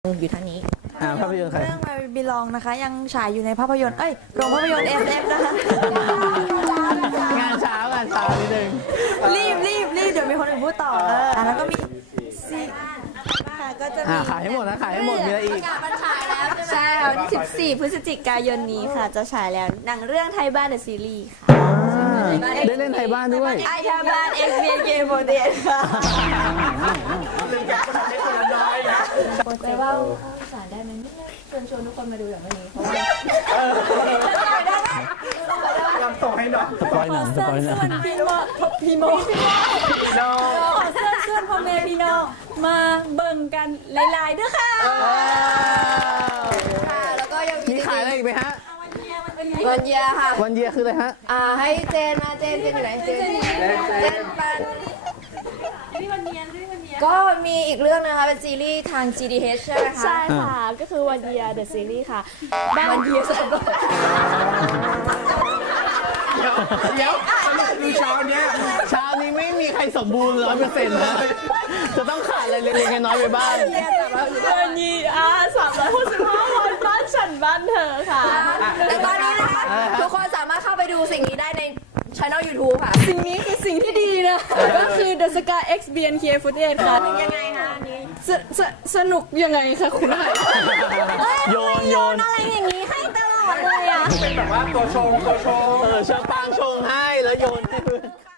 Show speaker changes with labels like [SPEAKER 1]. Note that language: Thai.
[SPEAKER 1] อยู่ทางนี้
[SPEAKER 2] ภาพยนตร์ใคร
[SPEAKER 3] เรื่อง My Belong นะคะยังฉายอยู่ในภาพยนตร์โรงภาพยนตร์ SF นะคะ
[SPEAKER 2] งานเช้านิดนึง
[SPEAKER 3] รีบเดี๋ยวมีคนอื่นพูดต่อแล้วก็มีซีค่ะก็จะมี
[SPEAKER 2] ขายให้หมดนะขายให้หมดมีอะไรอีก
[SPEAKER 1] มันฉายแล้วใช่ค่ะวันที่14 พฤศจิกายนนี้ค่ะจะฉายแล้วหนังเรื่องไทยบ้านเดอะซีรีส์ค่ะ
[SPEAKER 2] ได้เล่นไทยบ้านด้วย
[SPEAKER 1] ไทยบ้าน XBK48 ค่ะแต่ว่าเข้าสารได้ไหมเชิญชวนทุกคนมาดูอย่างนี้เพราะว่า
[SPEAKER 2] ส่งให้หน่อยสปอยหนัง
[SPEAKER 4] พี่โมขอเสื้อส่วนพ่อแม่พี่น้องมาเบิ่งกันหลายๆด้วยค่ะ
[SPEAKER 1] แล้วก็ยัง
[SPEAKER 2] มีขายอะไรอีกไหมฮะ
[SPEAKER 1] วันเยียค่ะ
[SPEAKER 2] วันเยียคืออะไรฮะ
[SPEAKER 1] ให้เจนมาเจนอยู่ไหนเจนปันก็มีอีกเรื่องนะคะเป็นซีรีส์ทาง GDH ใช่ไหมคะ
[SPEAKER 4] ใช่ค่ะก็คือวันเยียเดอะซีรีส์ค่ะ
[SPEAKER 1] วันเยียสัปดาห์
[SPEAKER 2] เดี๋ยวเช้านี้ไม่มีใครสมบูรณ์ 100% นะจะต้องขาดอะไรเล็กๆน้อยๆไปบ้าง
[SPEAKER 4] วันเยีย365 วันบ้านฉันบ้านเธอค่ะ
[SPEAKER 1] แต่ตอนนี้นะคะทุกคนสามารถเข้าไปดูสิ่งนี้ได้ในช่อง YouTube ค่ะ
[SPEAKER 4] สิ่งนี้คือสิ่งที่ดีนะก็คือ The Sky X BNK48 ค่ะ
[SPEAKER 1] ยังไงคะนี้
[SPEAKER 4] สนุกยังไงคะคุณไหน
[SPEAKER 2] โยน
[SPEAKER 1] อะไรอย่างนี้ให้ตลอดเลยอ่ะ
[SPEAKER 2] เป็นแบบว่าตัวชงเชิญปางชงให้แล้วโยนให้